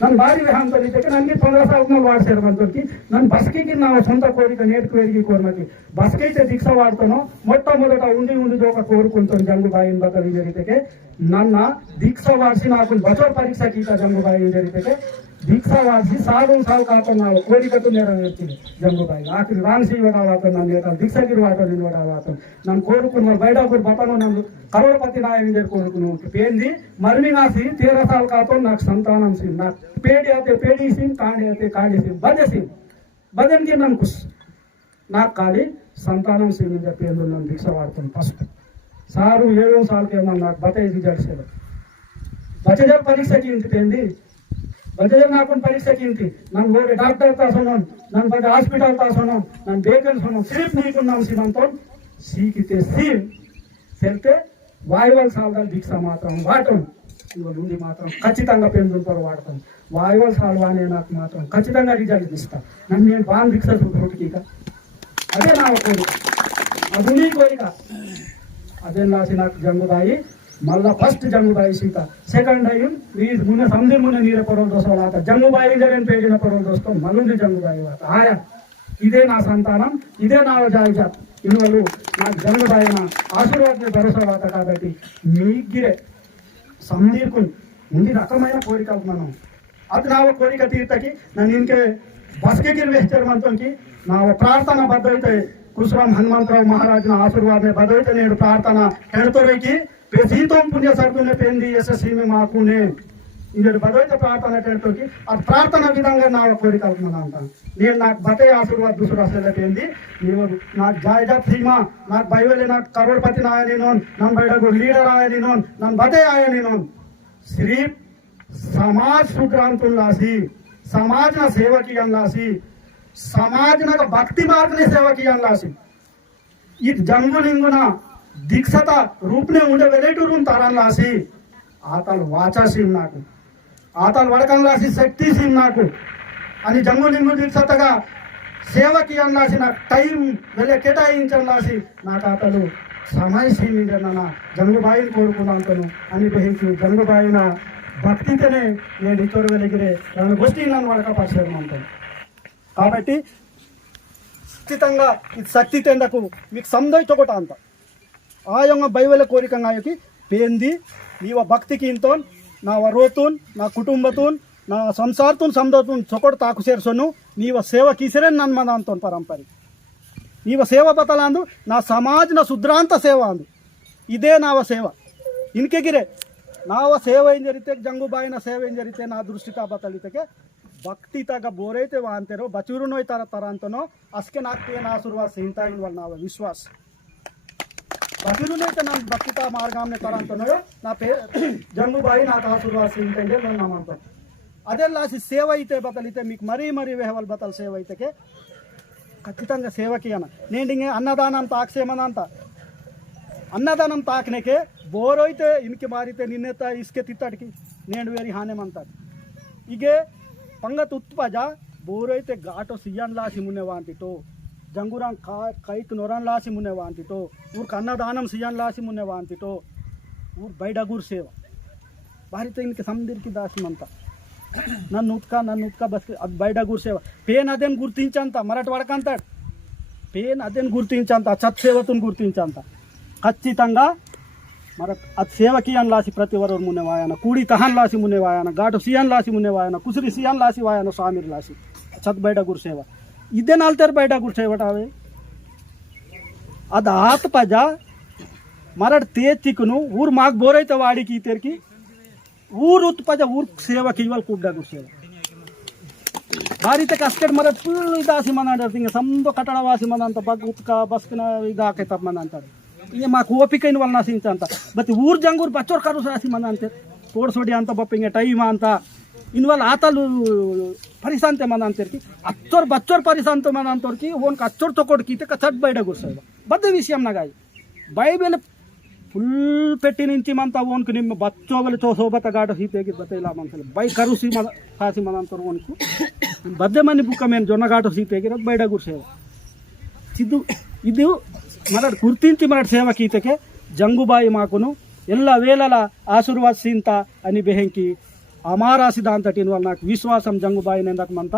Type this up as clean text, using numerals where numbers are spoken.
ನನ್ನ ಬಾರಿ ವಿಹಾಂತಕ್ಕೆ ನನಗೆ 15,000 ವಾಡ್ಸಾರು ಬಂತೋರ್ಕಿ ನನ್ನ ಬಸ್ಕಿಗೆ ನಾವು సొంత కోరిక నేటికి వెరిగి కోరినకి బస్కైతే దీక్ష వాడుతానో మొట్టమొదట ఉండి ఒక కోరుకుంటాను జంగుబాయిని బతలు జరిగితే ನನ್ನ దీక్ష వాడిసి నాకు బచో పరీక్ష కీత జంగుబాయి జరిగితే దీక్ష వాడిసి సాగు కాక ನಾವು కోరికతో నెరవేర్చింది జంగుబాయి ఆఖరి రాంగ్ శ్రీవడావాత ನನ್ನ నేత దీక్షగిరివాట నిలవడావాత ನಾನು కోరుకున్న బయటకు బతను నన్ను కరోడపతి నాయని కోరుకును పేంది మరిని నాసి 13 साल కాతో నాకు సంతానం సి నాకు పేడి అయితే పేడి సిం కాండి అయితే కాండి సిం బదన్కి నన్ను నాకు కాడి సంతానం సి అని చెప్పి నన్ను దీక్ష వాడుతాను ఫస్ట్ సారు 7 साल के నాకు బత రిజల్ట్ సేవ బచజ పరీక్షకి ఇంటిపోయింది बजे नाक परीक्षा की नन बोरे डॉक्टर ता सुनो नन बजे हॉस्पिटल ता सुनो नन बेकन सुनो सिर्फ नीकु नाम सीमंतो सीकिते सीम सेल्ते वायुवल सावल दीक्षा मात्रम वाटम इव నుండి మాత్రం ఖచ్చితంగా పెందుంపరు వాడతాం వాయువల్ సాల్వానే నాకు మాత్రం ఖచ్చితంగా రిజల్ట్ ఇస్తా నన్ను నేను బాన్ దీక్ష చూడకి అదే నా కోరిక అదుని కోరిక అదే లాసి నాకు జంగుబాయి మళ్ళా ఫస్ట్ జంగుబాయి సీత సెకండ్ టైం మున్న సమझे मुने నీరే పరోల్ దోసోల ఆత జంగుబాయి జరన్ పేజిన పరోల్ దోస్తో మళ్ళీ జంగుబాయి ఆత ఆయా ఇదే నా సంతానం ఇదే నా జాయిజాత్ ఇనువలు నాకు జంగుబాయిన ఆశీర్వాదం భరోసావాత కాబట్టి మీగిరే సమీర్కు ముందు రకమైన కోరిక మనం అది నా కోరిక తీర్తకి నన్ను ఇంకే బస్కే గిర్వేస్తారు మనతోకి నా ప్రార్థన బద్దైతే కుసురామ్ హనుమంతరావు మహారాజున ఆశీర్వాదం బద్దైతే నేను ప్రార్థన ఎడతోరేకి प्रेसीतों पुण्य सर्दुने पेंदी यशस्वी में माकुने इंजर बदोइते प्रार्थना करतोकी और प्रार्थना विधंगा नाव कोरिक मनांता నేను నాకు బతే ఆశీర్వాద दूसरा से पेंदी ನೀವು నాకు జాయిదాత్ సీమా నాకు బైవలే నాకు కరోడ్పతి నాయని నోన్ నన్ బయటకు లీడర్ ఆయని నోన్ నన్ బతే ఆయని నోన్ सिर्फ समाज सुक्रांतुल लासी समाज ना सेवा की लासी समाज ना भक्ति मार्ग ने सेवा की लासी इ जंगुलिंगुना दीक्षता रूपने उंडे वेलेटूरून तारान लासी आताल वाचा सीम नाकु आताल वडकन लासी शक्ति सीम नाकु आणि जंगुलिंगु दीक्षतगा सेवा कियन लासी ना टाइम वेले केटाయించन लासी నాకు ఆతలు సమయ సీమిందన్న జంగుబాయిని కోరుకున్నాను అని బహించు జంగుబాయిన భక్తితోనే నేను ఇతరు వెలిగిరే నన్ను గోష్ఠి నన్ను వడకపరిచారు అంటాను కాబట్టి ఖచ్చితంగా ఇది శక్తి తెందకు మీకు సందైతొకట అంత ಆಯಂಗ ಬೈವಲ ಕೋರಿಕಂಗಾಯಕಿ ಪೇಂದಿ ನೀವ ಭಕ್ತಿకి ಇಂತೋನ್ ನಾ ವರೋತುನ್ ನಾ ಕುಟುಂಬತುನ್ ನಾ ಸಂಸಾರತುನ್ ಸಮದತುನ್ ಚೊಕೊಡ್ ತಾಕು ಸೇರ್ಸೋನು ನೀವ ಸೇವಾ ಕಿಸರೆ ನನ್ನ ಮನ ಅಂತೋನ್ ಪರಂಪರೆ ನೀವ ಸೇವಾ ಬತಲಾಂದು ನಾ ಸಮಾಜನ ಸುದ್ರಾಂತ ಸೇವಾ ಅಂದು ಇದೇ ನಾವ ಸೇವಾ ಇನ್ಕೆಗಿರೆ ನಾವ ಸೇವಾ ಏನ್ ಜರಿತೆ ಜಂಗುಬಾಯಿನ ಸೇವೆ ಏನ್ ಜರಿತೆ ನಾ ದೃಷ್ಟಿತಾ ಬತಳಿತಕ್ಕೆ ಭಕ್ತಿ ತಗ ಬೋರೈತೆ ವಾಂತೆರೋ ಬಚೂರುನೋಯ್ ತರ ಅಂತನೋ ಅಸ್ಕೆ ನಾಕ್ತಿಯ ನಾ ಶುರುವಾತ್ ಸಿಂತಾ ಇನ್ವಲ್ ನಾವ ವಿಶ್ವಾಸ బతిరునైతే నా భక్తిత మార్గాన్ని తరంతనో నా జంగుబాయి నాకు ఆశీర్వాద సింతంటే నేను నమ్మంటాను అదే లాసి సేవ అయితే బతలితే మీకు మరీ వేహవల్ బతల్ సేవ అయితేకే ఖచ్చితంగా సేవకి అన్న నేను ఇంకే అన్నదానం తాక్సేమనంత అన్నదానం తాకనేకే ಬೋರೈತೆ ಇನ್ಕೆ ಮಾರಿತೆ ನಿನ್ನೆತ್ತ ಇಸ್ಕೆ ತಿತ್ತಡ್ಕಿ ನೇಣು ವೇರಿ ಹಾನೆಮಂತಾడు ಇಗೆ ಪಂಗತ್ ಉತ್ಪಜ ಬೋರೈತೆ ಘಾಟೋ ಸಿಯನ್ ಲಾಸಿ ಮುನ್ನೆವಾಂತಿಟೋ जंगुरां कैक नोरन लासी मुने वांतिटो ऊर अन्नदानम सियन लासी मुने वांतिटो ऊर बैडगूर सेवा भारी तो इनके समदिर की दासी मंता नन्नु उत्का बस अब बैडगूर सेवा पेन अदेन गुर्तिंचंत मराठ वडकंताड पेन अदेन गुर्तिंचंत चत सेवतुन गुर्तिंचंत ఖచ్చితంగా मर अद सेवा कियन लासी प्रतिवरवर मुने वायन कूड़ी तहन लासी मुने वायन गाटो सियन लासी मुने वायन कुसरी सियन लासी वायन स्वामीर लासी चत बैडगूर सेवा ಇದೇ ನಾಲ್ತರ ಬೈಟ ಗುಡ್ಸೇವಟಾವೆ ಅದು ಆತ ಪಜ ಮರಡ್ ತೇಜ್ ಚಿಕ್ಕನು ಊರ್ ಮಾಗ್ ಬೋರೈತೆ ವಾಡಿకి ಇತೇರ್ಕಿ ಊರ್ ಉತ್ ಪಜ ಊರ್ ಸೇವಾ ಕಿವಲ್ ಕುಡ್ಡ ಗುಡ್ಸೇವ ಬಾರಿತೆ ಕಸ್ಕೆಟ್ ಮರ ಫುಲ್ ಇದಾಸಿ ಮನಾಡ ತಿಂಗ ಸಂಬ ಕಟ್ಟಡವಾಸಿ ಮನ ಅಂತ ಬಗ್ ಉತ್ಕ ಬಸ್ಕನ ಇದಾಕೆ ತಪ್ಪ ಮನ ಅಂತಾడు ಇಗೆ ಮಾಕು ಓಪಿಕೆ ಇನ್ ವಲ್ನ ಸಿಂತ ಅಂತ ಬತ್ ಊರ್ ಜಂಗೂರ್ ಬಚ್ಚೋರ್ ಕರು ಸಾಸಿ ಮನ ಅಂತೆ ತೋಡ್ ಸೋಡಿ ಅಂತ ಬಪ್ಪಿಂಗೆ ಟೈಮ್ ಅಂತ इनवल आतलू परिशांत मन अंतर्की अच्छोर बच्चोर परिशांत मन अंतर्की ओन अच्छोर चोकोट की चट बैठ गुर्सोय बद्द विषय नगाई बೈಬಲ್ फुल पेटी निंची मनता ओन की निम बच्चो बले चो सोबत गाडो हितेगी बतेला मनसले बೈ करुसी मन फासी मन अंतर ओन को बद्द मनी बुक मेन जोना गाडो हितेगी रत बैठ गुर्सोय सिद्धू ಇದು ಮರಡ್ ಗುರ್ತಿಂచి ಮರಡ್ ಸೇವಾ ಕೀತಕ್ಕೆ ಜಂಗುಬಾಯಿ ಮಾಕುನು ಎಲ್ಲ ವೇಲಲ ಆಶೀರ್ವಾದ ಸಿಂತ అని ಬೆಹೆಂಕಿ ಅಮಾರಾಸಿ ದಾಂತಟಿನ నాకు విశ్వాసం జంగుబాయి నెందక మంత